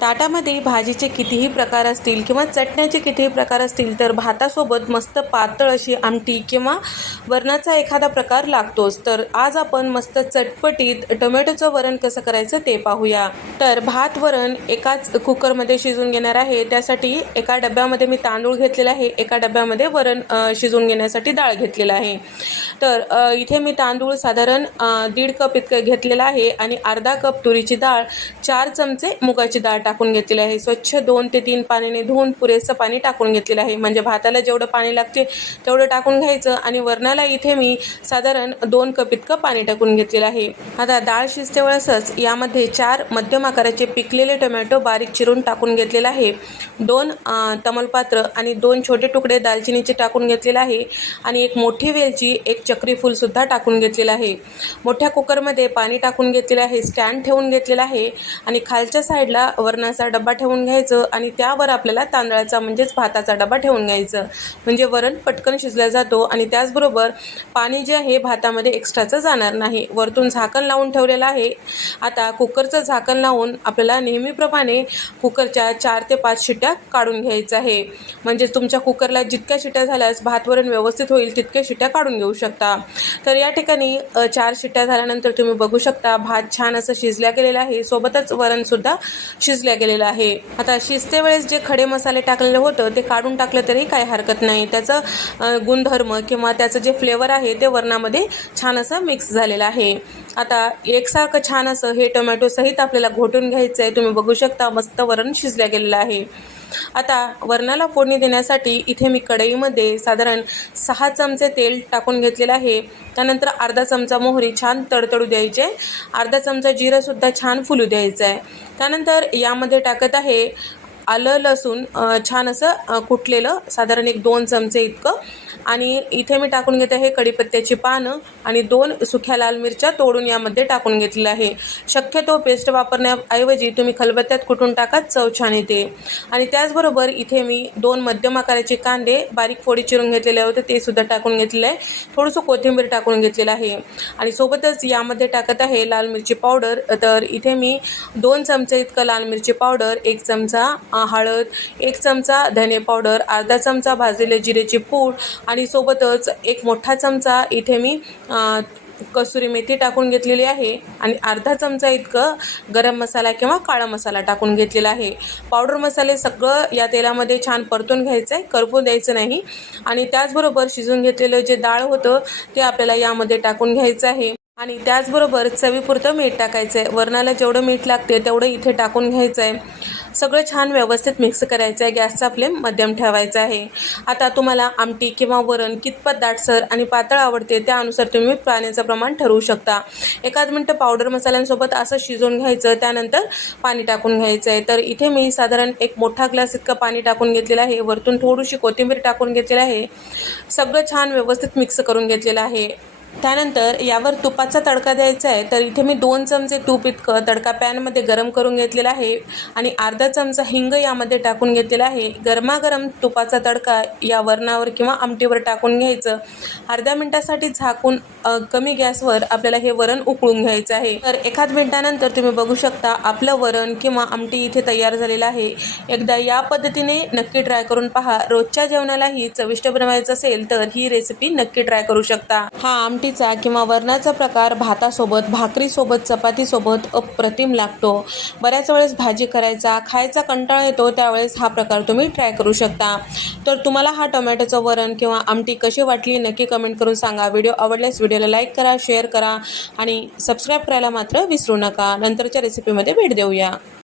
ताटामध्ये भाजीचे कितीही प्रकार असतील किंवा चटण्याचे कितीही प्रकार असतील तर भातासोबत मस्त पातळ अशी आमटी किंवा वरणाचा एखादा प्रकार लागतोच. तर आज आपण मस्त चटपटीत टोमॅटोचं वरण कसं करायचं ते पाहूया. तर भात वरण एकाच कुकरमध्ये शिजून घेणार आहे. त्यासाठी एका डब्यामध्ये मी तांदूळ घेतलेला आहे. एका डब्यामध्ये वरण शिजून शिजवून घेण्यासाठी डाळ घेतलेला आहे. तर इथे मी तांदूळ साधारण दीड कप इतकं घेतलेला आहे आणि अर्धा कप तुरीची डाळ चार चमचे मुगाची डाळ टाकून घेतलेलं आहे. स्वच्छ दोन ते तीन पाण्याने धुवून पुरेसं पाणी टाकून घेतलेलं आहे. म्हणजे भाताला जेवढं पाणी लागते तेवढं टाकून घ्यायचं आणि वरणाला इथे मी साधारण दोन कप इतकं पाणी टाकून घेतलेलं आहे. आता डाळ शिजते वेळेसच यामध्ये चार मध्यम आकाराचे पिकलेले टोमॅटो बारीक चिरून टाकून घेतलेलं आहे. दोन तमलपात्र आणि दोन छोटे तुकडे दालचिनीचे टाकून घेतलेले आहे आणि एक मोठी वेलची एक चक्री फुलसुद्धा टाकून घेतलेलं आहे. मोठ्या कुकरमध्ये पाणी टाकून घेतलेलं आहे स्टँड ठेवून घेतलेला आहे आणि खालच्या साईडला वर वरणाचा डबा ठेवून घ्यायचं आणि त्यावर आपल्याला तांदळाचा म्हणजेच भाताचा डबा ठेवून घ्यायचं. म्हणजे वरण पटकन शिजला जातो आणि त्याचबरोबर पाणी जे आहे भातामध्ये एक्स्ट्राचं जाणार नाही. वरतून झाकण लावून ठेवलेलं आहे. आता कुकरचं झाकण लावून आपल्याला नेहमीप्रमाणे कुकरच्या चार ते पाच शिट्ट्या काढून घ्यायचं आहे. म्हणजे तुमच्या कुकरला जितक्या शिट्ट्या झाल्यास भात वरण व्यवस्थित होईल तितक्या शिट्ट्या काढून घेऊ शकता. तर या ठिकाणी चार शिट्ट्या झाल्यानंतर तुम्ही बघू शकता भात छान असं शिजल्या गेलेला आहे. सोबतच वरणसुद्धा शिजल्या गेलेलं आहे. आता शिजतेवेळेस जे खडे मसाले टाकलेलं होतं ते काढून टाकलं तरी काही हरकत नाही. त्याचं गुणधर्म किंवा त्याचं जे फ्लेवर आहे ते वरणामध्ये छान असं मिक्स झालेलं आहे. आता एकसारखं छान असं हे टोमॅटो सहित आपल्याला घोटून घ्यायचं आहे तुम्ही बघू शकता मस्त वरण शिजल्या गेलेलं आहे. आता वरणाला फोडणी देण्यासाठी इथे मी कढईमध्ये साधारण सहा चमचे तेल टाकून घेतलेलं आहे. त्यानंतर अर्धा चमचा मोहरी छान तडतडू द्यायचे. अर्धा चमचा जिरंसुद्धा छान फुलू द्यायचं आहे त्यानंतर यामध्ये टाकत आहे आलं लसूण छान असं कुटलेलं साधारण एक दोन चमचे इतकं. आणि इथे मी टाकून घेते आहे कढीपत्त्याची पानं आणि दोन सुख्या लाल मिरच्या तोडून यामध्ये टाकून घेतलेलं आहे. शक्यतो पेस्ट वापरण्याऐवजी तुम्ही खलबत्त्यात कुटून टाका चव छान येते. आणि त्याचबरोबर इथे मी दोन मध्यम आकाराचे कांदे बारीक फोडी चिरून घेतलेले होते ते सुद्धा टाकून घेतलेलं आहे. थोडंसं कोथिंबीर टाकून घेतलेलं आहे. आणि सोबतच यामध्ये टाकत आहे लाल मिरची पावडर. तर इथे मी दोन चमचे इतकं लाल मिरची पावडर एक चमचा हळद एक चमचा धने पावडर अर्धा चमचा भाजलेले जिरेची पूड आणि सोबतच एक मोठा चमचा इथे मी कसुरी मेथी टाकून घेतलेली आहे आणि अर्धा चमचा इतकं गरम मसाला किंवा काळा मसाला टाकून घेतलेला आहे. पावडर मसाले सगळं या तेलामध्ये छान परतून घ्यायचं आहे करपून द्यायचं नाही. आणि त्याचबरोबर शिजून घेतलेलं जे डाळ होतं ते आपल्याला यामध्ये टाकून घ्यायचं आहे. आणि त्याचबरोबर चवीपुरतं मीठ टाकायचं आहे वरणाला जेवढं मीठ लागते तेवढं इथे टाकून घ्यायचं आहे सगळं छान व्यवस्थित मिक्स करायचं आहे गॅसचा फ्लेम मध्यम ठेवायचा आहे. आता तुम्हाला आमटी किंवा वरण कितपत दाटसर आणि पातळ आवडते त्यानुसार तुम्ही पाण्याचं प्रमाण ठरवू शकता. एखाद मिनटं पावडर मसाल्यांसोबत असं शिजवून घ्यायचं त्यानंतर पाणी टाकून घ्यायचं आहे तर इथे मी साधारण एक मोठा ग्लास इतकं पाणी टाकून घेतलेलं आहे. वरतून थोडीशी कोथिंबीर टाकून घेतलेलं आहे. सगळं छान व्यवस्थित मिक्स करून घेतलेलं आहे. त्यानंतर यावर तुपाचा तडका द्यायचा आहे. तर इथे मी दोन चमचे तूप इतकं तडका पॅनमध्ये गरम करून घेतलेला आहे आणि अर्धा चमचा हिंग यामध्ये टाकून घेतलेला आहे. गरमागरम तुपाचा तडका या वरणावर किंवा आमटीवर टाकून घ्यायचं. अर्ध्या मिनटासाठी झाकून कमी गॅसवर आपल्याला हे वरण उकळून घ्यायचं आहे. तर एखाद मिनटानंतर तुम्ही बघू शकता आपलं वरण किंवा आमटी इथे तयार झालेलं आहे. एकदा या पद्धतीने नक्की ट्राय करून पहा. रोजच्या जेवणालाही चविष्ट बनवायचं असेल तर ही रेसिपी नक्की ट्राय करू शकता. हा आमटी आमटीचा किंवा वरणाचा प्रकार भातासोबत भाकरीसोबत चपातीसोबत अप्रतिम लागतो. बऱ्याच वेळेस भाजी करायचा खायचा कंटाळा येतो त्यावेळेस हा प्रकार तुम्ही ट्राय करू शकता. तर तुम्हाला हा टोमॅटोचं वरण किंवा आमटी कशी वाटली नक्की कमेंट करून सांगा. व्हिडिओ आवडल्यास व्हिडिओला लाईक करा शेअर करा आणि सबस्क्राईब करायला मात्र विसरू नका. नंतरच्या रेसिपीमध्ये भेट देऊया.